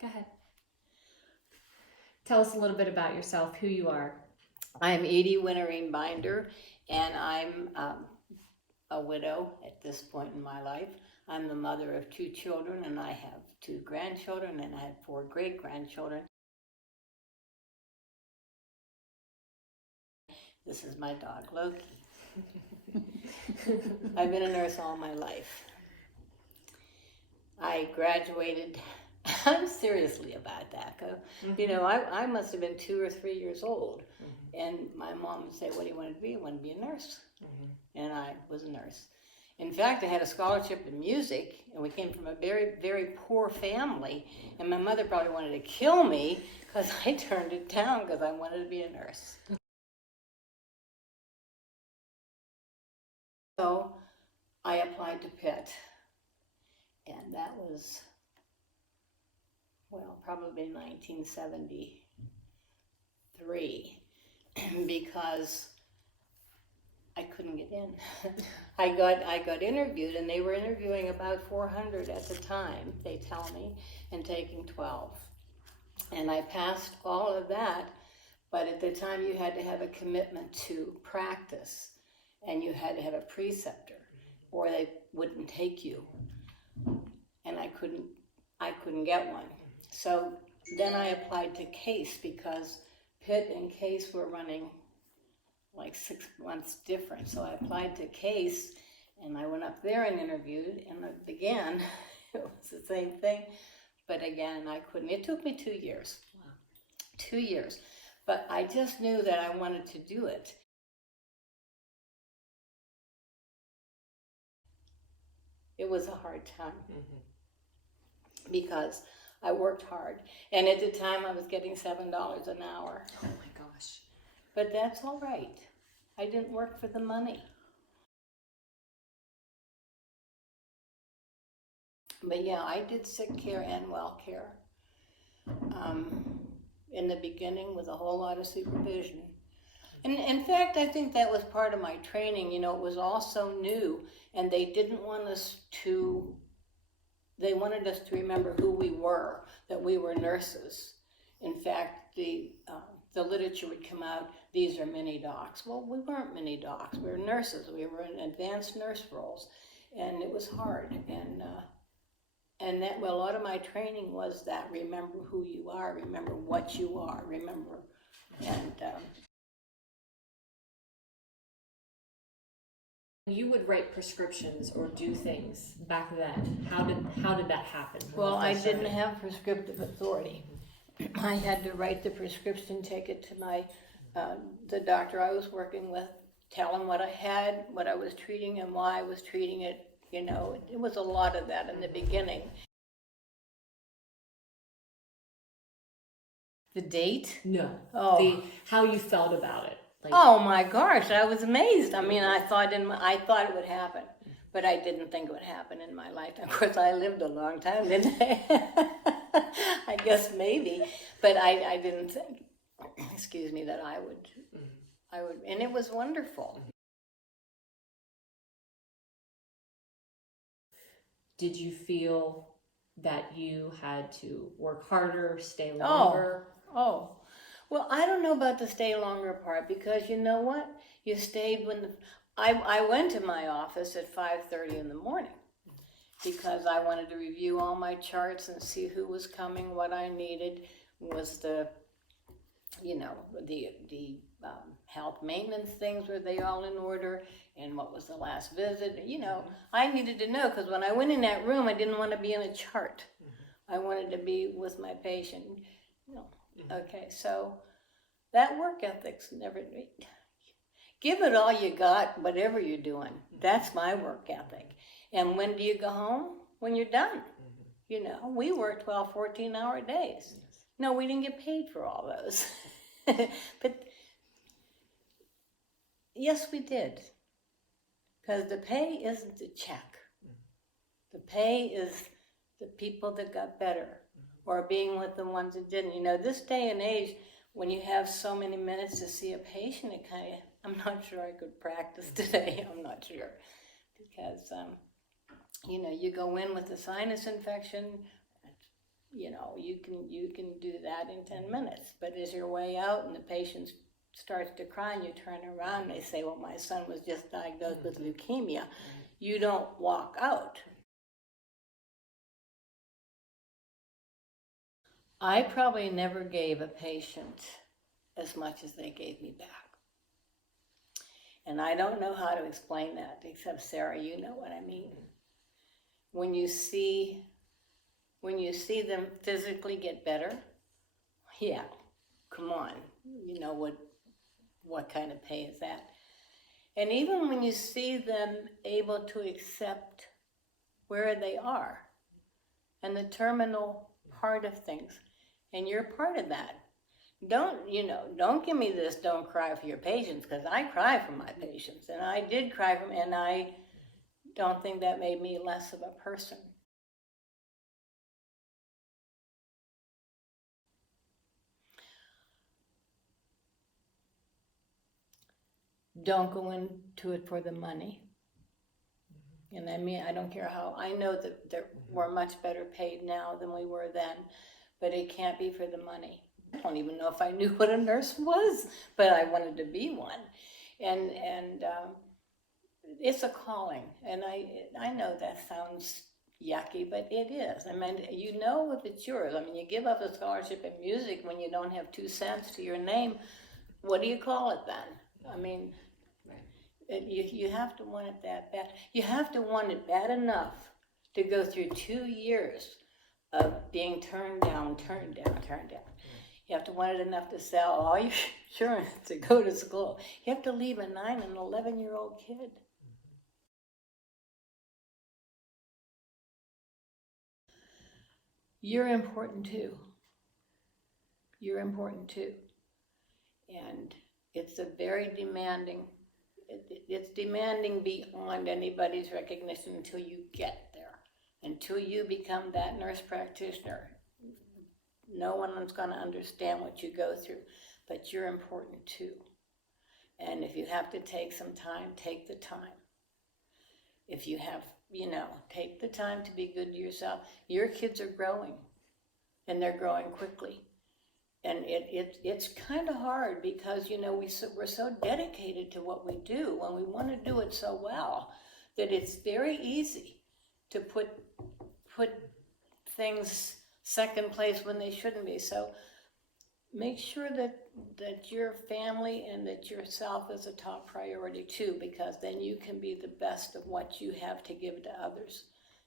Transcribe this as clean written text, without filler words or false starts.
Go ahead. Tell us a little bit about yourself, who you are. I'm Edith Winterine Binder, and I'm a widow at this point in my life. I'm the mother of 2 children, and I have 2 grandchildren, and I have 4 great-grandchildren. This is my dog, Loki. I've been a nurse all my life. I graduated, I'm seriously about that. You know, I must have been 2 or 3 years old, and my mom would say, what do you want to be? I want to be a nurse. And I was a nurse. In fact, I had a scholarship in music, and we came from a very, very poor family, and my mother probably wanted to kill me because I turned it down because I wanted to be a nurse. So I applied to Pitt, and that was, well, probably 1973, because I couldn't get in. I got interviewed, and they were interviewing about 400 at the time, they tell me, and taking 12. And I passed all of that, but at the time you had to have a commitment to practice, and you had to have a preceptor, or they wouldn't take you. And I couldn't get one. So then I applied to Case, because Pitt and Case were running like 6 months different. So I applied to Case, and I went up there and interviewed, and again, it was the same thing, but again, I couldn't. It took me 2 years. Wow. 2 years. But I just knew that I wanted to do it. It was a hard time, because I worked hard, and at the time I was getting $7 an hour. Oh my gosh. But that's all right. I didn't work for the money. But yeah, I did sick care and well care. In the beginning, with a whole lot of supervision. And in fact, I think that was part of my training. You know, it was all so new, and they didn't want us to, they wanted us to remember who we were, that we were nurses. In fact, the literature would come out, these are mini docs. Well, we weren't mini docs, we were nurses. We were in advanced nurse roles, and it was hard. And that, well, a lot of my training was that, remember who you are, remember what you are, remember, and You would write prescriptions or do things back then. How did that happen? Well, I didn't have prescriptive authority. I had to write the prescription, take it to my the doctor I was working with, tell him what I had, what I was treating, and why I was treating it. You know, it was a lot of that in the beginning. The date? No. Oh. How you felt about it. Like, Oh my gosh, I was amazed. I mean, I thought it would happen, but I didn't think it would happen in my lifetime. Of course, I lived a long time, didn't I? I guess maybe, but I didn't think, excuse me, that I would, and it was wonderful. Did you feel that you had to work harder, stay longer? Oh. Well, I don't know about the stay longer part, because you know what? You stayed when I went to my office at 5:30 in the morning, because I wanted to review all my charts and see who was coming, what I needed, was the, you know, the health maintenance things, were they all in order, and what was the last visit. You know, I needed to know, because when I went in that room, I didn't want to be in a chart. I wanted to be with my patient. No. Okay, so that work ethic's never, give it all you got, whatever you're doing. That's my work ethic. And when do you go home? When you're done. You know, we work 12, 14-hour days. No, we didn't get paid for all those. But yes, we did. Because the pay isn't the check. The pay is the people that got better, or being with the ones that didn't. You know, this day and age, when you have so many minutes to see a patient, it kind of, I'm not sure I could practice today. I'm not sure. Because, you know, you go in with a sinus infection, you know, you can do that in 10 minutes. But as you're way out and the patient starts to cry and you turn around and they say, well, my son was just diagnosed with leukemia, you don't walk out. I probably never gave a patient as much as they gave me back. And I don't know how to explain that, except Sarah, you know what I mean. When you see them physically get better, yeah, come on, you know what kind of pay is that? And even when you see them able to accept where they are and the terminal part of things, and you're part of that. Don't give me this, don't cry for your patients, because I cry for my patients, and I did cry for them, and I don't think that made me less of a person. Don't go into it for the money. And I mean, I don't care how, I know that we're much better paid now than we were then, but it can't be for the money. I don't even know if I knew what a nurse was, but I wanted to be one. And it's a calling. And I know that sounds yucky, but it is. I mean, you know if it's yours. I mean, you give up a scholarship in music when you don't have 2 cents to your name. What do you call it then? I mean, you have to want it that bad. You have to want it bad enough to go through 2 years of being turned down. You have to want it enough to sell all your insurance to go to school. You have to leave a 9 and 11-year-old kid. You're important too. You're important too. And it's a very demanding, it's demanding beyond anybody's recognition until you get there. Until you become that nurse practitioner. No one's going to understand what you go through, but you're important too. And if you have to take some time, take the time. If you have, take the time to be good to yourself. Your kids are growing, and they're growing quickly. And it's kind of hard because, we're so dedicated to what we do, and we want to do it so well, that it's very easy to put things second place when they shouldn't be. So make sure that your family and that yourself is a top priority too, because then you can be the best of what you have to give to others.